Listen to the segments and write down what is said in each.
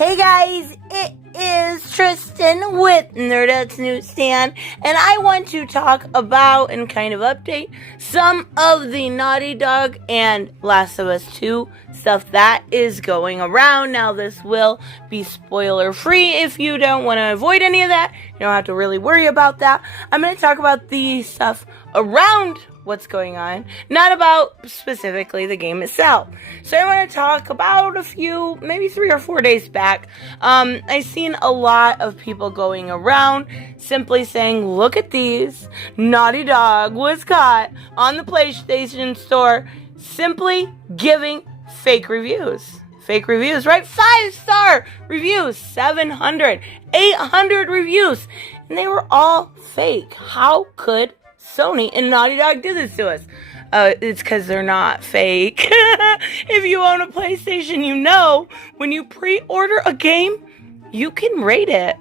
Hey guys, it is Tristan with Nerdette's NewsStand, and I want to talk about and kind of update some of the Naughty Dog and Last of Us 2 stuff that is going around. Now, this will be spoiler free. If you don't want to avoid any of that, you don't have to really worry about that. I'm going to talk about the stuff around what's going on, not about specifically the game itself. So I want to talk about a few, maybe 3 or 4 days back. I've seen a lot of people going around simply saying, look at these, Naughty Dog was caught on the PlayStation Store simply giving fake reviews. Fake reviews, right? 5-star reviews, 700, 800 reviews, and they were all fake. How could Sony and Naughty Dog do this to us? It's because they're not fake. If you own a PlayStation, you know when you pre-order a game, you can rate it.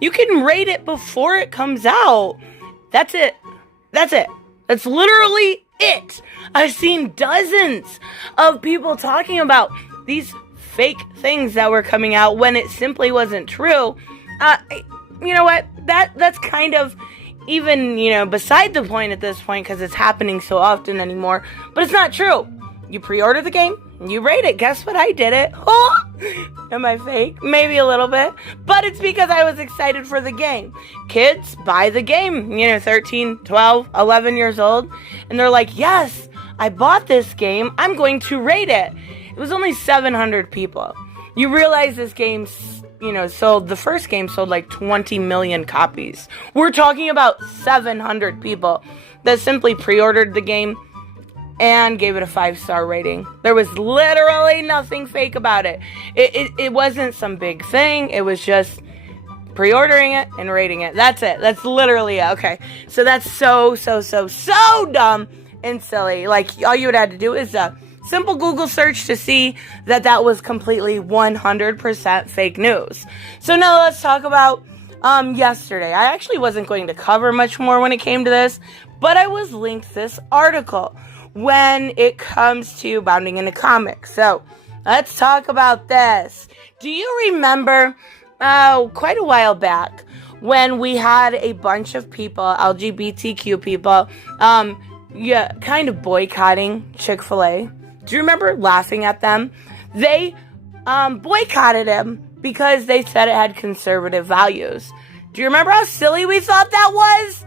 You can rate it before it comes out. That's it. That's it. That's literally it. I've seen dozens of people talking about these fake things that were coming out when it simply wasn't true. You know what? That's kind of even, beside the point at this point, because it's happening so often anymore. But it's not true. You pre-order the game, you rate it. Guess what? I did it. Oh, am I fake? Maybe a little bit. But it's because I was excited for the game. Kids buy the game, 13, 12, 11 years old. And they're like, yes, I bought this game. I'm going to rate it. It was only 700 people. You realize this game's sold, the first game sold like 20 million copies. We're talking about 700 people that simply pre-ordered the game and gave it a 5-star rating. There was literally nothing fake about it. It wasn't some big thing. It was just pre-ordering it and rating it. That's it. That's literally it. Okay. So that's so dumb and silly. Like, all you would have to do is simple Google search to see that was completely 100% fake news. So now let's talk about yesterday. I actually wasn't going to cover much more when it came to this, but I was linked this article when it comes to bounding into comics. So let's talk about this. Do you remember quite a while back when we had a bunch of people, LGBTQ people, kind of boycotting Chick-fil-A? Do you remember laughing at them? They boycotted him because they said it had conservative values. Do you remember how silly we thought that was?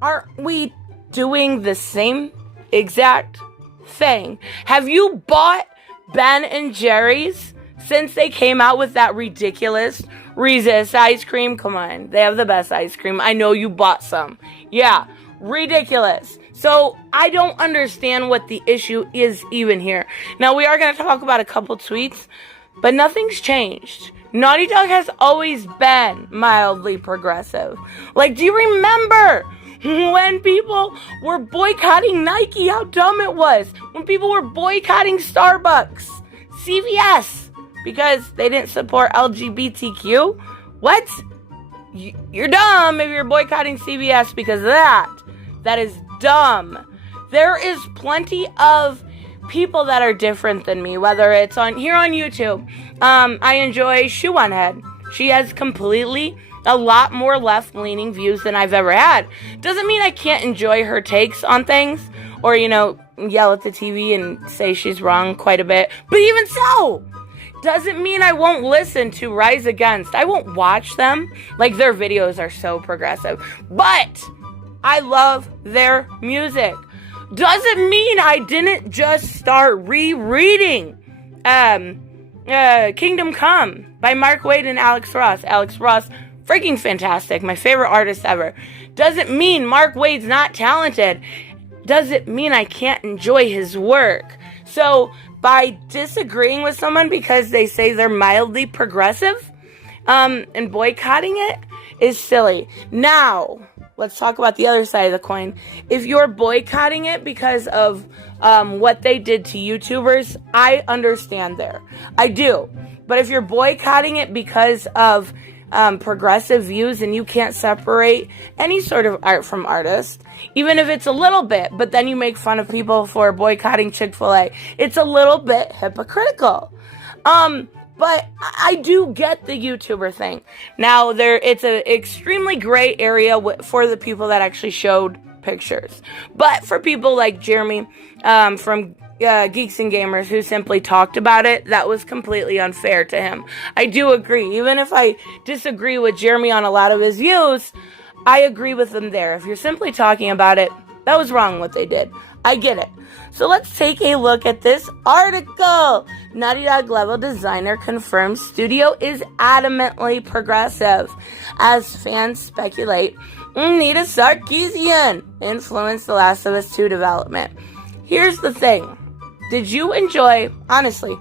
Aren't we doing the same exact thing? Have you bought Ben and Jerry's since they came out with that ridiculous Resist ice cream? Come on, they have the best ice cream. I know you bought some. Yeah, ridiculous. So I don't understand what the issue is even here. Now, we are going to talk about a couple tweets, but nothing's changed. Naughty Dog has always been mildly progressive. Like, do you remember when people were boycotting Nike, how dumb it was? When people were boycotting Starbucks, CVS, because they didn't support LGBTQ? What? You're dumb if you're boycotting CVS because of that. That is dumb. There is plenty of people that are different than me, whether it's on YouTube. I enjoy Shoe on Head. She has completely a lot more left-leaning views than I've ever had. Doesn't mean I can't enjoy her takes on things or, yell at the TV and say she's wrong quite a bit. But even so, doesn't mean I won't listen to Rise Against. I won't watch them. Like, their videos are so progressive. But I love their music. Doesn't mean I didn't just start rereading Kingdom Come by Mark Waid and Alex Ross. Alex Ross, freaking fantastic. My favorite artist ever. Doesn't mean Mark Waid's not talented. Doesn't mean I can't enjoy his work. So by disagreeing with someone because they say they're mildly progressive and boycotting it is silly. Now, let's talk about the other side of the coin. If you're boycotting it because of what they did to YouTubers, I understand there. I do. But if you're boycotting it because of progressive views and you can't separate any sort of art from artist, even if it's a little bit, but then you make fun of people for boycotting Chick-fil-A, it's a little bit hypocritical. But I do get the YouTuber thing. Now, it's an extremely gray area for the people that actually showed pictures. But for people like Jeremy from Geeks and Gamers who simply talked about it, that was completely unfair to him. I do agree. Even if I disagree with Jeremy on a lot of his views, I agree with him there. If you're simply talking about it, that was wrong what they did. I get it. So let's take a look at this article. Naughty Dog level designer confirms studio is adamantly progressive. As fans speculate, Nita Sarkeesian influenced The Last of Us 2 development. Here's the thing. Did you enjoy, honestly,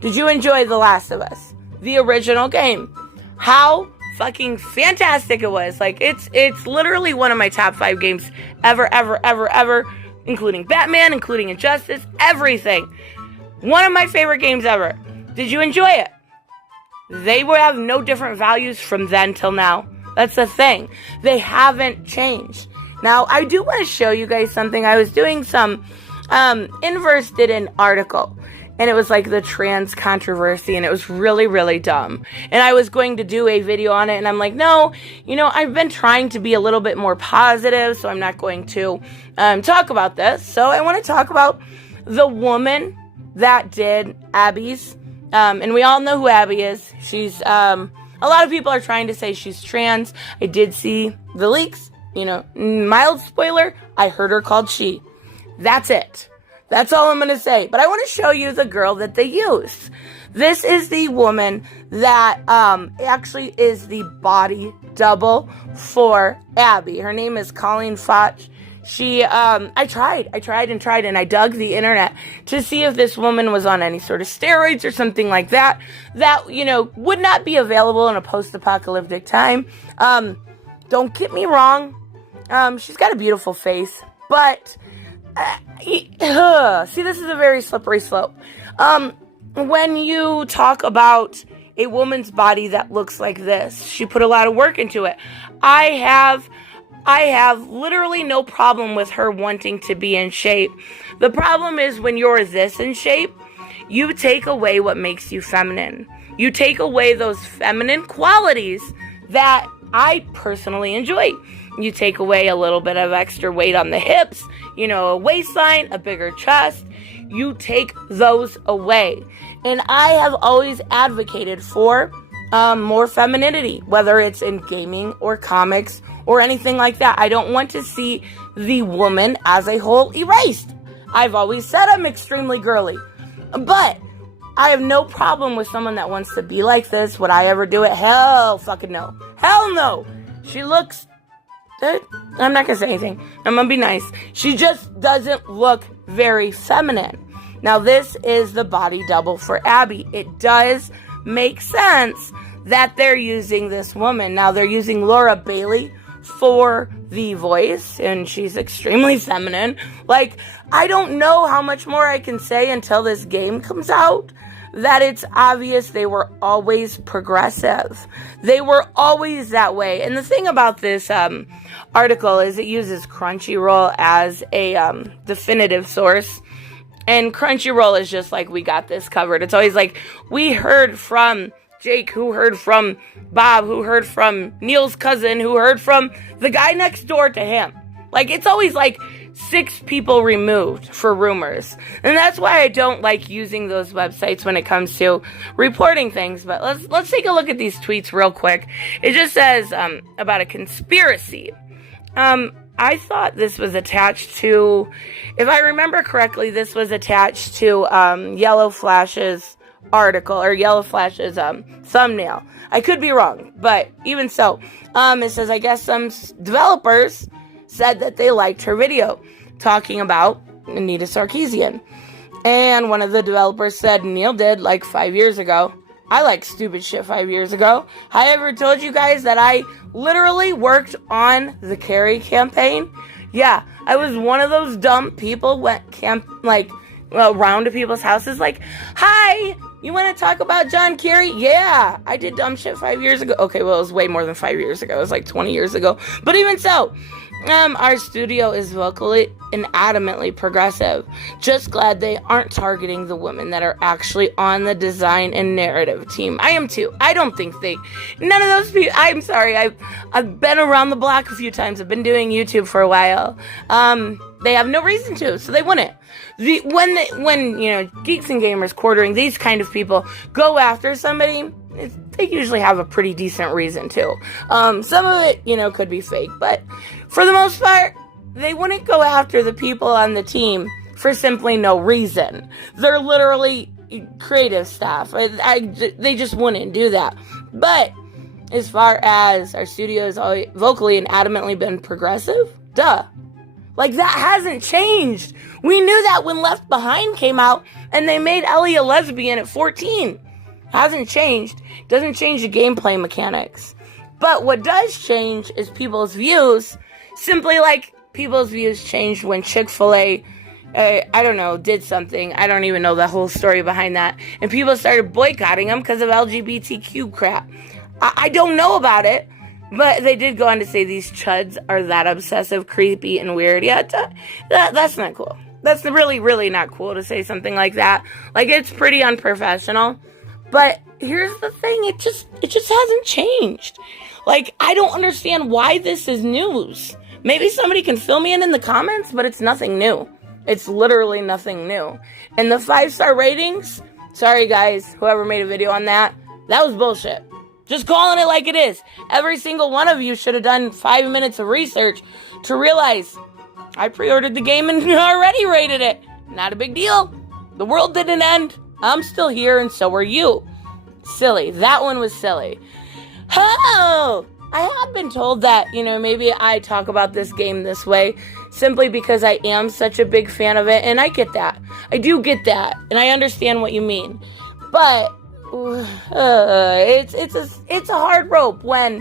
did you enjoy The Last of Us? The original game? How fucking fantastic it was. Like, it's literally one of my top 5 games ever, including Batman, including Injustice, everything. One of my favorite games ever. Did you enjoy it? They will have no different values from then till now. That's the thing. They haven't changed. Now, I do want to show you guys something. I was doing some, Inverse did an article, and it was like the trans controversy, and it was really, really dumb. And I was going to do a video on it, and I'm like, no, I've been trying to be a little bit more positive, so I'm not going to talk about this. So I want to talk about the woman that did Abby's, and we all know who Abby is. She's, a lot of people are trying to say she's trans. I did see the leaks, mild spoiler, I heard her called she. That's it. That's all I'm going to say. But I want to show you the girl that they used. This is the woman that actually is the body double for Abby. Her name is Colleen Foch. She, I tried, and I dug the internet to see if this woman was on any sort of steroids or something like that, would not be available in a post-apocalyptic time. Don't get me wrong. She's got a beautiful face, but, see, this is a very slippery slope. When you talk about a woman's body that looks like this, she put a lot of work into it. I have literally no problem with her wanting to be in shape. The problem is when you're this in shape, you take away what makes you feminine. You take away those feminine qualities that I personally enjoy. You take away a little bit of extra weight on the hips, a waistline, a bigger chest. You take those away. And I have always advocated for more femininity, whether it's in gaming or comics or anything like that. I don't want to see the woman as a whole erased. I've always said I'm extremely girly, but I have no problem with someone that wants to be like this. Would I ever do it? Hell fucking no. Hell no. She looks... I'm not going to say anything. I'm going to be nice. She just doesn't look very feminine. Now, this is the body double for Abby. It does make sense that they're using this woman. Now, they're using Laura Bailey for the voice, and she's extremely feminine. Like, I don't know how much more I can say until this game comes out, that it's obvious they were always progressive. They were always that way. And the thing about this article is it uses Crunchyroll as a definitive source. And Crunchyroll is just like, we got this covered. It's always like, we heard from Jake, who heard from Bob, who heard from Neil's cousin, who heard from the guy next door to him. Like, it's always like 6 people removed for rumors. And that's why I don't like using those websites when it comes to reporting things. But let's take a look at these tweets real quick. It just says about a conspiracy. I thought this was attached to, if I remember correctly, this was attached to Yellow Flash's article, or Yellow Flash's thumbnail. I could be wrong, but even so, it says, I guess some developers said that they liked her video talking about Nita Sarkeesian. And one of the developers said, Neil did like 5 years ago. I liked stupid shit 5 years ago. I ever told you guys that I literally worked on the Carrie campaign? Yeah, I was one of those dumb people went around to people's houses like, hi, you want to talk about John Kerry? Yeah, I did dumb shit 5 years ago. Okay, well, it was way more than 5 years ago. It was like 20 years ago. But even so, Our studio is vocally and adamantly progressive. Just glad they aren't targeting the women that are actually on the design and narrative team. I am too. I don't think none of those people, I'm sorry, I've been around the block a few times. I've been doing YouTube for a while. They have no reason to, so they wouldn't. When geeks and gamers quartering these kind of people go after somebody, they usually have a pretty decent reason to. Some of it, could be fake, but for the most part, they wouldn't go after the people on the team for simply no reason. They're literally creative staff. They just wouldn't do that. But as far as our studio has always vocally and adamantly been progressive, duh. Like, that hasn't changed. We knew that when Left Behind came out and they made Ellie a lesbian at 14. Hasn't changed. Doesn't change the gameplay mechanics. But what does change is people's views. Simply like people's views changed when Chick-fil-A, did something. I don't even know the whole story behind that. And people started boycotting them because of LGBTQ crap. I don't know about it. But they did go on to say these chuds are that obsessive, creepy, and weird. Yeah, that's not cool. That's really, really not cool to say something like that. Like, it's pretty unprofessional. But here's the thing, it just hasn't changed. Like, I don't understand why this is news. Maybe somebody can fill me in the comments, but it's nothing new. It's literally nothing new. And the 5-star ratings, sorry guys, whoever made a video on that was bullshit. Just calling it like it is. Every single one of you should have done 5 minutes of research to realize I pre-ordered the game and already rated it. Not a big deal. The world didn't end. I'm still here and so are you. Silly. That one was silly. Oh! I have been told that, maybe I talk about this game this way simply because I am such a big fan of it, and I get that. I do get that, and I understand what you mean. But it's a hard rope when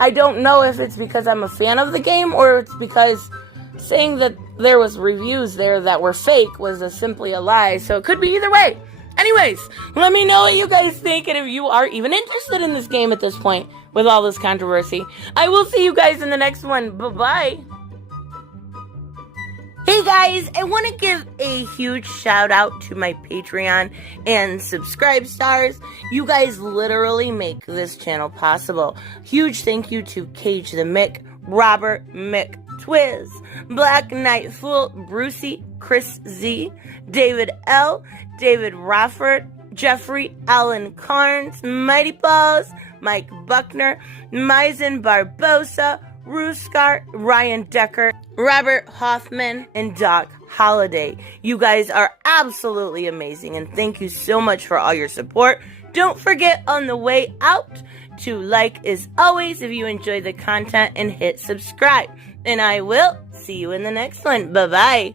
I don't know if it's because I'm a fan of the game or it's because saying that there was reviews there that were fake was simply a lie. So it could be either way. Anyways, let me know what you guys think and if you are even interested in this game at this point with all this controversy. I will see you guys in the next one. Bye-bye. Hey guys, I want to give a huge shout out to my Patreon and subscribe stars. You guys literally make this channel possible. Huge thank you to Cage the Mick, Robert Mick Twiz, Black Knight Fool, Brucey, Chris Z, David L, David Rafford, Jeffrey Allen Carnes, Mighty Balls, Mike Buckner, Maizen Barbosa, Ruskar, Ryan Decker, Robert Hoffman, and Doc Holliday. You guys are absolutely amazing, and thank you so much for all your support. Don't forget on the way out to like as always if you enjoy the content and hit subscribe. And I will see you in the next one. Bye-bye.